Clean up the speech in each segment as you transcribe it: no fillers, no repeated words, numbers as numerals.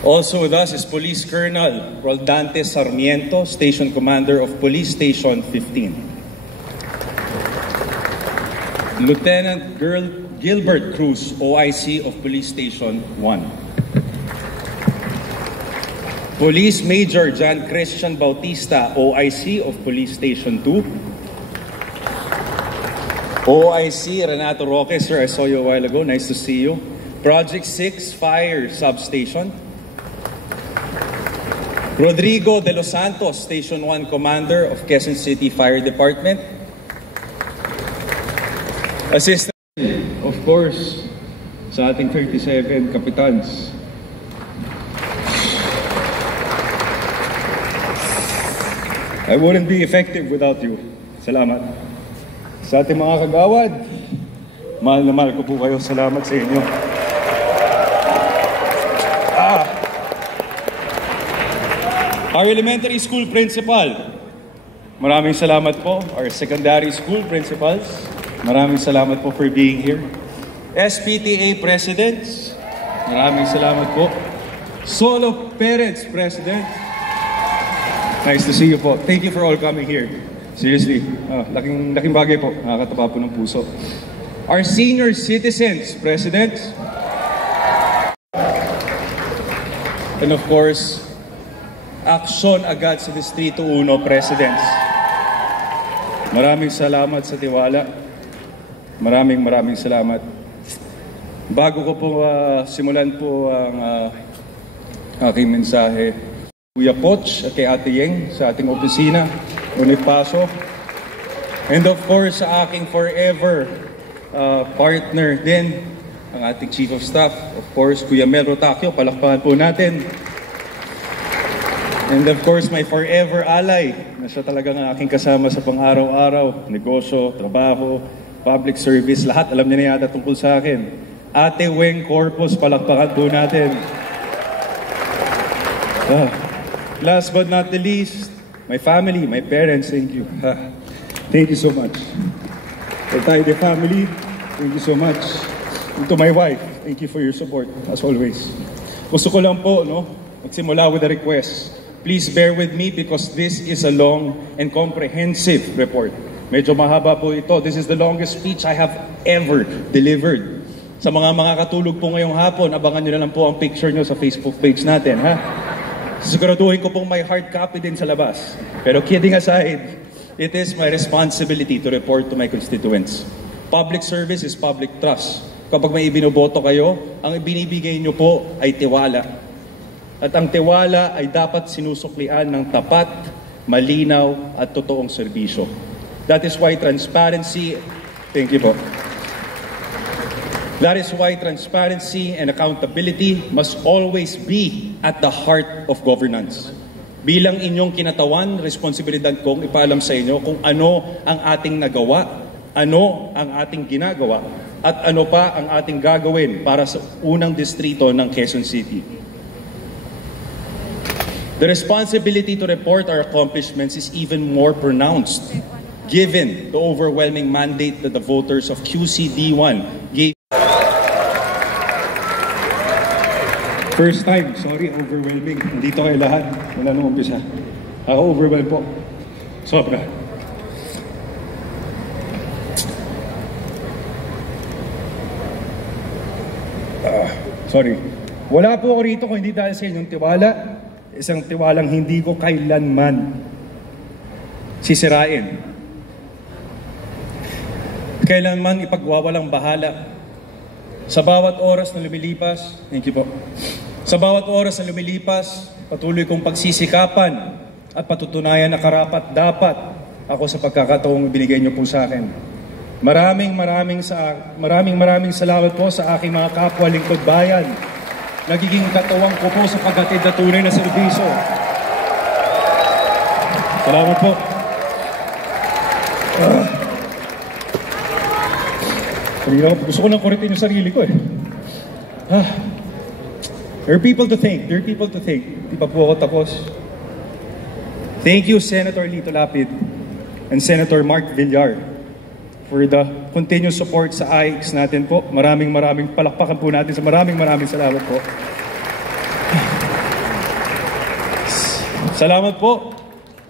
Also with us is Police Colonel Roldante Sarmiento, Station Commander of Police Station 15. Lieutenant Gilbert Cruz, OIC of Police Station 1. Police Major John Christian Bautista, OIC of Police Station 2. OIC Renato Roque, sir, I saw you a while ago. Nice to see you. Project 6 Fire Substation. Rodrigo De Los Santos, Station 1 Commander of Quezon City Fire Department. Assistant, of course, sa ating 37 Kapitans. I wouldn't be effective without you. Salamat. Sa ating mga kagawad, mahal na mahal ko po kayo. Salamat sa inyo. Our elementary school principal, maraming salamat po. Our secondary school principals, maraming salamat po for being here. SPTA presidents, maraming salamat po. Solo parents president, nice to see you po. Thank you for all coming here. Seriously, laking bagay po. Nakakataba po ng puso. Our senior citizens presidents, and of course, Aksyon Agad sa Distrito 1 Presidents. Maraming salamat sa tiwala. Maraming salamat. Bago ko po simulan po ang aking mensahe, Kuya Poch at kay Ate Yeng sa ating opisina, Bonifacio. And of course, sa aking forever partner din, ang ating Chief of Staff, of course, Kuya Mel Rotacio, palakpakan po natin. And of course, my forever ally, na siya talagang aking kasama sa pang-araw-araw, negosyo, trabaho, public service, lahat alam niya na yata tungkol sa akin. Ate Weng Corpus, palakpakan po natin. Last but not the least, my family, my parents, thank you. Thank you so much. For the family, thank you so much. And to my wife, thank you for your support, as always. Gusto ko lang po, magsimula with a request. Please bear with me because this is a long and comprehensive report. Medyo mahaba po ito. This is the longest speech I have ever delivered. Sa mga katulog po ngayong hapon, abangan nyo na lang po ang picture nyo sa Facebook page natin, ha? Siguraduhin ko pong may hard copy din sa labas. Pero kidding aside, it is my responsibility to report to my constituents. Public service is public trust. Kapag may ibinoboto kayo, ang ibinibigay nyo po ay tiwala. At ang tiwala ay dapat sinusuklian ng tapat, malinaw at totoong serbisyo. That is why transparency, thank you po. That is why transparency and accountability must always be at the heart of governance. Bilang inyong kinatawan, responsibilidad kong ipaalam sa inyo kung ano ang ating nagawa, ano ang ating ginagawa, at ano pa ang ating gagawin para sa unang distrito ng Quezon City. The responsibility to report our accomplishments is even more pronounced given the overwhelming mandate that the voters of QCD1 gave. First time, sorry, overwhelming. Nandito kayo lahat. Wala nung umpisa. Ako overwhelmed po. Sobra. Sorry. Wala po ako rito kung hindi dahil sa inyong tiwala. Isang tiwalang hindi ko kailanman sisirain. Kailanman ipagwawalang bahala. Sa bawat oras na lumilipas, thank you po. Sa bawat oras na lumilipas, patuloy kong pagsisikapan at patutunayan na karapat-dapat ako sa pagkakataong binigay niyo po sa akin. Maraming salamat po sa aking mga kapwa lingkod bayan. Nagiging katuwang ko po sa paghatid na tunay na serbisyo. Salamat po. Gusto ko nang kuritin yung sarili ko eh. There are people to thank. Di pa po ako tapos. Thank you, Senator Lito Lapid and Senator Mark Villar for the continuous support sa AIX natin po. Maraming palakpakan po natin sa maraming salamat po. Salamat po,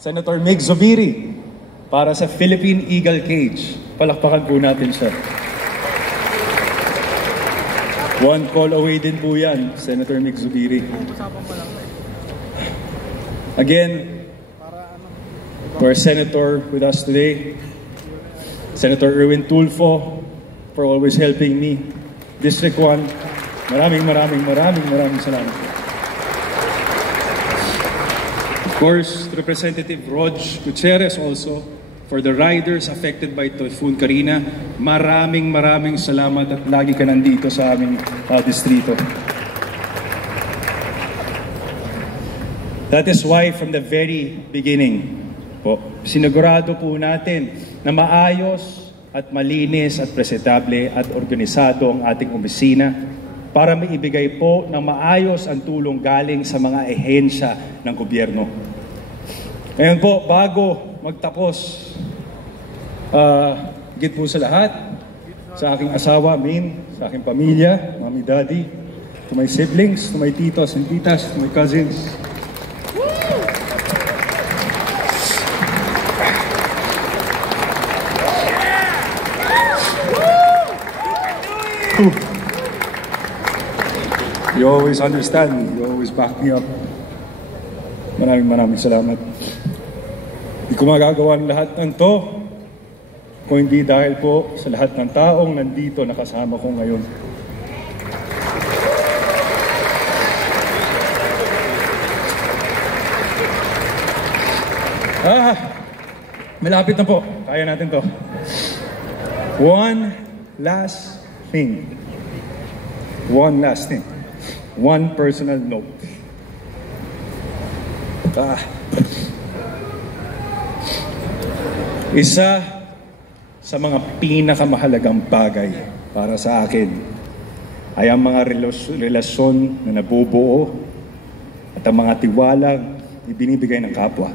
Senator Mig Zubiri, para sa Philippine Eagle Cage. Palakpakan po natin siya. One call away din po yan, Senator Mig Zubiri. Again, to our Senator with us today, Senator Erwin Tulfo, for always helping me. District 1, maraming salamat. Of course, Representative Rog Gutierrez also, for the riders affected by Typhoon Karina, maraming salamat at lagi ka nandito sa aming distrito. That is why from the very beginning po, sinigurado po natin na maayos at malinis at presentable at organisado ang ating opisina para maibigay po ng maayos ang tulong galing sa mga ehensya ng gobyerno. Ngayon po, bago magtapos, higit po sa lahat, sa aking asawa, Min, sa aking pamilya, mami, daddy, to my siblings, to my titos and titas, to my cousins. You always understand me. You always back me up. Maraming salamat. Hindi ko magagawa ang lahat ng to kung hindi dahil po sa lahat ng taong nandito nakasama ko ngayon. Malapit na po. Kaya natin to. One last thing. One personal note. Isa sa mga pinakamahalagang bagay para sa akin ay ang mga relasyon na nabubuo at ang mga tiwalang ibinibigay ng kapwa,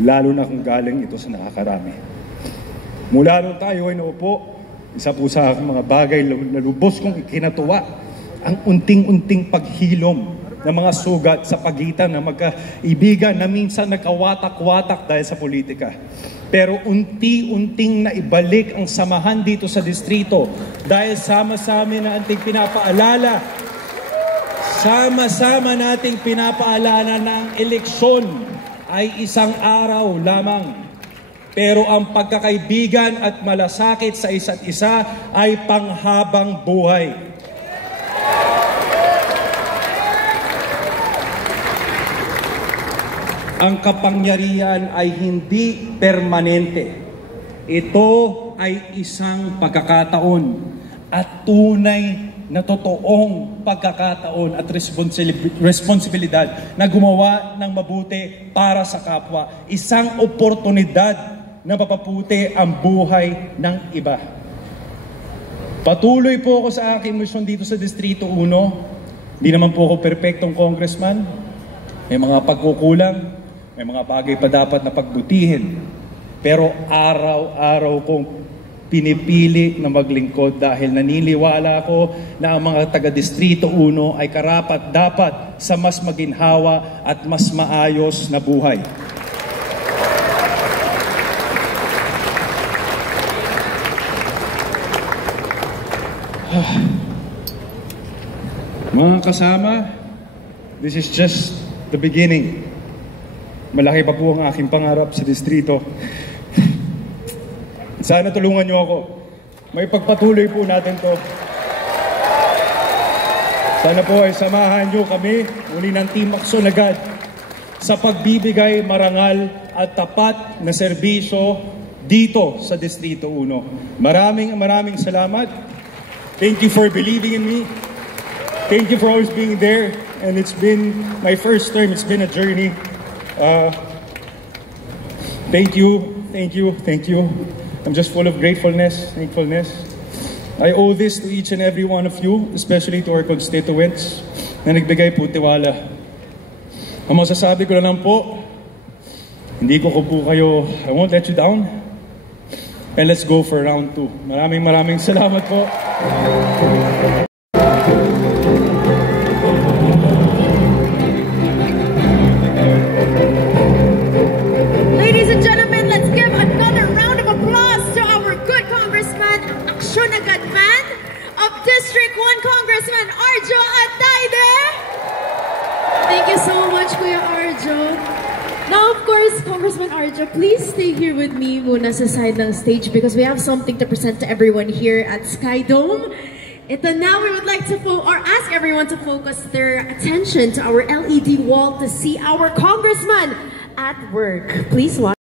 lalo na kung galing ito sa nakakarami. Mula nung tayo ay naupo, isa po sa mga bagay na lubos kong ikinatuwa ang unting-unting paghilom ng mga sugat sa pagitan ng magkaibigan na minsan nagkawatak-watak dahil sa politika. Pero unti-unting naibalik ang samahan dito sa distrito dahil sama-sama na ating pinapaalala. Sama-sama nating pinapaalala na ang eleksyon ay isang araw lamang. Pero ang pagkakaibigan at malasakit sa isa't isa ay panghabang buhay. Ang kapangyarihan ay hindi permanente. Ito ay isang pagkakataon at tunay na totoong pagkakataon at responsibilidad na gumawa ng mabuti para sa kapwa. Isang oportunidad na mapaputi ang buhay ng iba. Patuloy po ako sa aking misyon dito sa Distrito 1. Hindi naman po ako perfectong congressman. May mga pagkukulang, may mga bagay pa dapat na pagbutihin. Pero araw-araw kong pinipili na maglingkod dahil naniniwala ako na ang mga taga-Distrito 1 ay karapat-dapat sa mas maginhawa at mas maayos na buhay. Mga kasama, this is just the beginning. Malaki pa po ang aking pangarap sa distrito. Sana tulungan niyo ako. May pagpatuloy po natin to. Sana po ay samahan niyo kami, muli ng Team Aksyon agad, sa pagbibigay marangal at tapat na serbisyo dito sa Distrito 1. Maraming salamat. Thank you for believing in me. Thank you for always being there. And it's been my first term. It's been a journey. Thank you. I'm just full of thankfulness. I owe this to each and every one of you, especially to our constituents na nagbigay po tiwala. Ang masasabi ko na lang po, hindi ko po kayo, I won't let you down. And let's go for round 2. Maraming salamat po. Congressman Arjo, please stay here with me muna sa side ng stage because we have something to present to everyone here at Sky Dome. Ito now, we would like to ask everyone to focus their attention to our LED wall to see our congressman at work. Please watch.